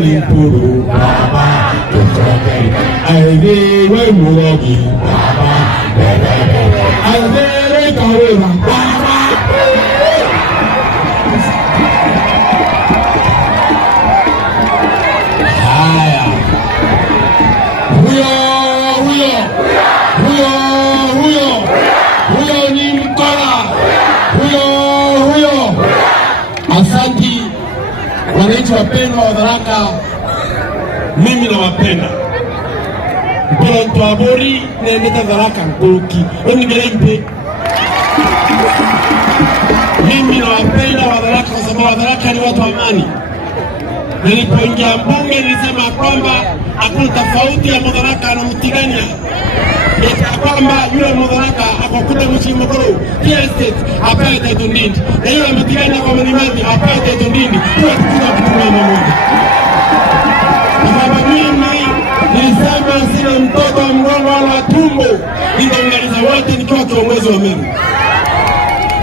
ni puru baba tutoke aivi we murogi baba aivi kawera baba. Haya, huyo ni mkora huyo. Asanti wananchi wapendwa wa Tharaka, mimi nawapenda mpira ntwabori nendete Tharaka nkuruki onigelempe. Mimi nawapenda wa Tharaka kwa sababu wa Tharaka ni watu wa amani. Nilipoingia bunge nilisema kwamba hakuna tofauti ya Mutharaka na Mutigania. Nika kwamba yule Mutharaka akakuta mshimo koro kia estate apaye Taito Ndindi na yule Mutigania kwa mlimani apaye Taito Ndindi. Tuwe tukuna kutumia mmoja. Kwa sababu mimi nilisema sina mtoto wa mgongo wala tumbo, nitaungaliza wote nikiwa kiongozi wa Meru.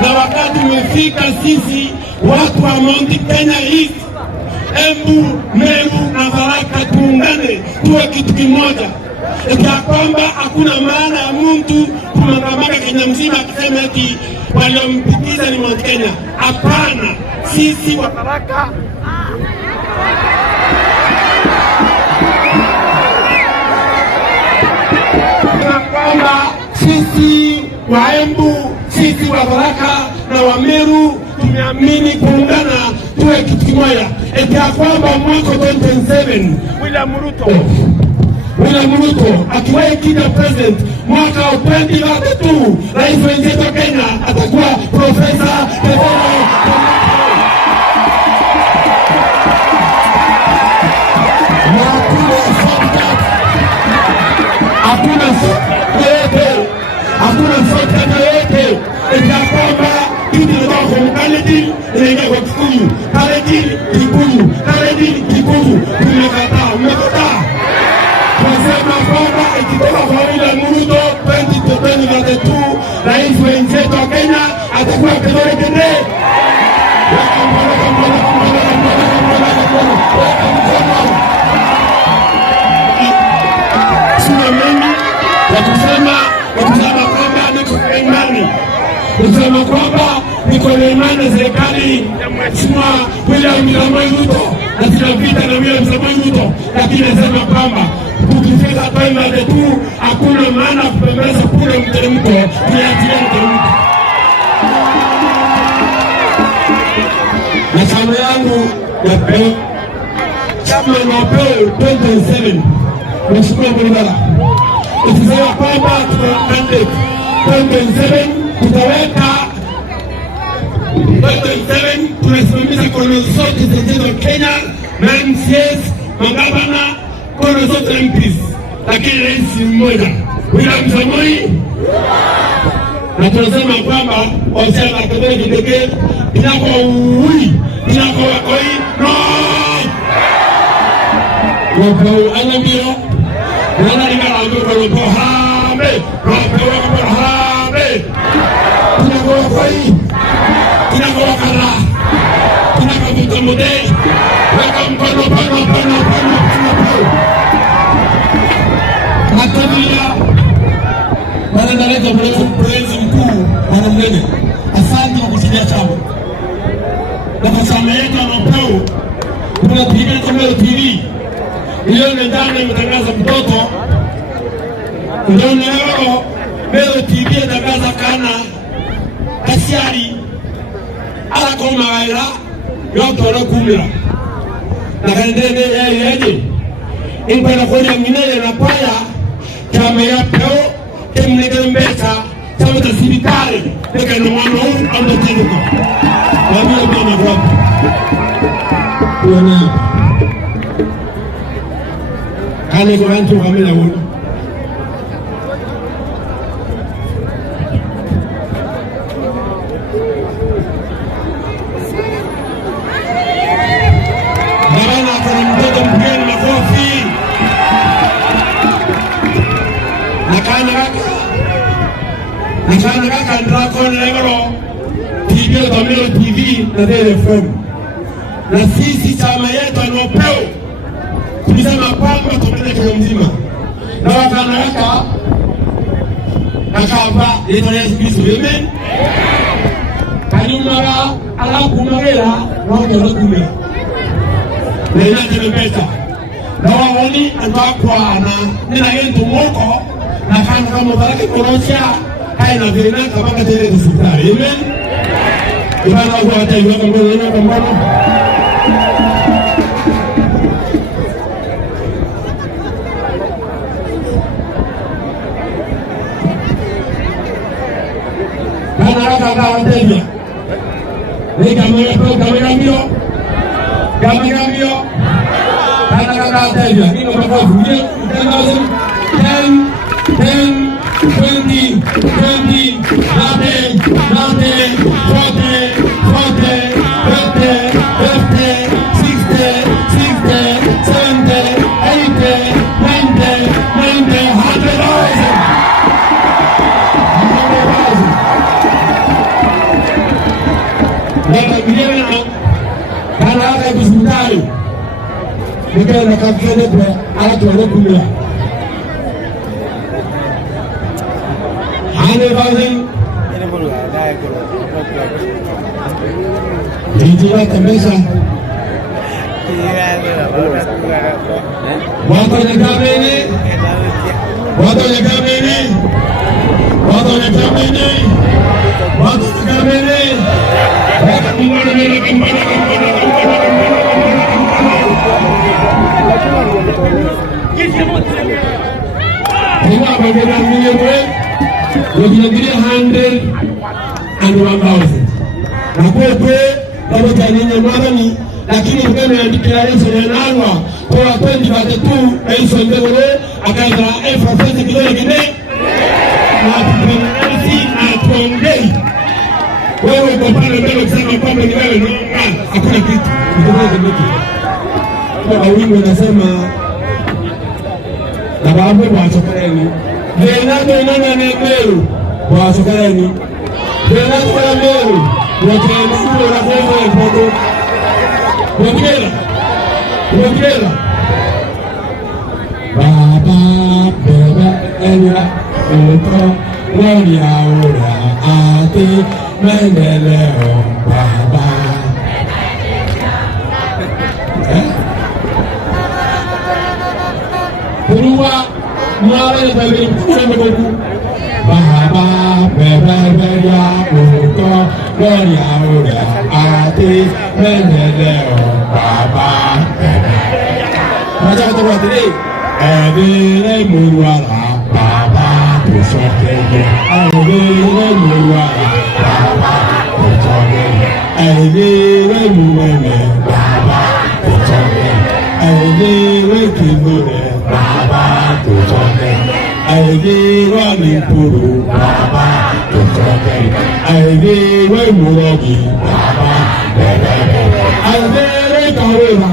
Na wakati umefika sisi watu wa Mount Kenya East, Embu, Meru na Tharaka tuungane tuwe kitu kimoja. Eti kwamba hakuna maana ya mtu kumangamaka Kenya mzima akisema eti waliompikiza ni Mount Kenya. Hapana, sisi wa Tharaka kwamba sisi wa Embu, sisi wa Tharaka na wa Meru tumeamini kuungana tuwe kitu kimoja. Eti kwamba mwaka 2027 William Ruto akiwahi kija president mwaka 2032, rais wenzetu wa Kenya atakuwa Profesa Kithure. Hakuna shortcut yoyote. Eti kwamba kitu ndio kumkalidi inaingia kwa Kikuyu, kalidi Kikuyu, kalidi Kikuyu. Mmekataa. Tunasema kwamba ikitoka kwa William Ruto 2022, rais wenzetu wa Kenya atakuwa Kithure Kindiki. Sina mengi ya kusema kusema kwamba niko na imani na serikali ya Mheshimiwa William Samoei Ruto na sina vita na William Samoei Ruto, lakini nasema kwamba ukifika time tu hakuna maana kupembeza kule mteremko, tuachilie mteremko. Na chama yangu ya PEU, chama na PEU 2027 Mheshimiwa Mulibala ukisema kwamba tunaandika 2027 tutaweka 2027 tunasimamisha kono zote za Kenya na MCS, magavana, kono zote MPs, lakini rais mmoja William Samoei. Na tunasema kwamba wasiana Kithure Kindiki inako wakoi no wapo anambia wana lingana wapo hambe wapo hambe tunako wakoi tunako wakara tunako mutamude weka mkono pano Natabia wanadaleta mlezi mkuu wanamnene. Asante kwa kusaidia chama. Na kwa chama yetu ya PEU tunapigia kwa Meru TV. Leo ndani imetangaza mtoto. Leo Meru TV imetangaza kana Kasiari ala koma waira yote wanakumira. Na kaendele yeye ingana kwa nyingine na paya chama ya PEU temnegelembesa chama cha serikali nika no mwana huu ambateniko wabia bwana kwa kuona kale kwa mtu kamera huyu bwana kwa mtoto mpeni makofi nakana kaka ndako leo TV za Meru TV na FM. Na sisi chama yetu ya PEU tulisema kwamba tumeleta Kenya mzima na wakanaweka akava leta Yesu Kristo. Amen. Kanyumara alakumagera roho kumira na inatembea na waoni andakwana nina yentu moko na kana kama baraka korosha haina vina kama katele hospitali. Amen. Ibana kwa hata hiyo kama neno kwa mkono kana raka kwa tena ni kamera mbio kana raka tena ni kwa sababu ni 10 20 30 40 Nikana kakene kwa alatu wanakumia hane bazi nijira kamesa watu nyakamene Ina bagera milioni wengine 100 and 1000 na kwepe bado tanenya marani lakini ngome ya declaration ya nalwa kwa 2022 hizo ndio akaanza efafete kile kile na tupenzi na tuongei wewe kwa pale mbele kusema kwamba ni wewe no hakuna kitu kwa wingi wanasema na babu wa sokareni Leonardo nana nemeu wa sokareni Leonardo nemeu wote mkuu na kwa foto Wongera baba baba enya uko woni aura ati mendeleo baba Kuruwa mwale bebe kule mkoku baba bebe ya uko woni aura ati mendeleo baba Maja kata buat ini Ebile muruara baba tusokeye Ebile muruara baba tusokeye Ebile muweme baba tusokeye Ebile kibure baba tusokeye Ebile mimpuru baba tusokeye Ebile murogi baba Ebile kawera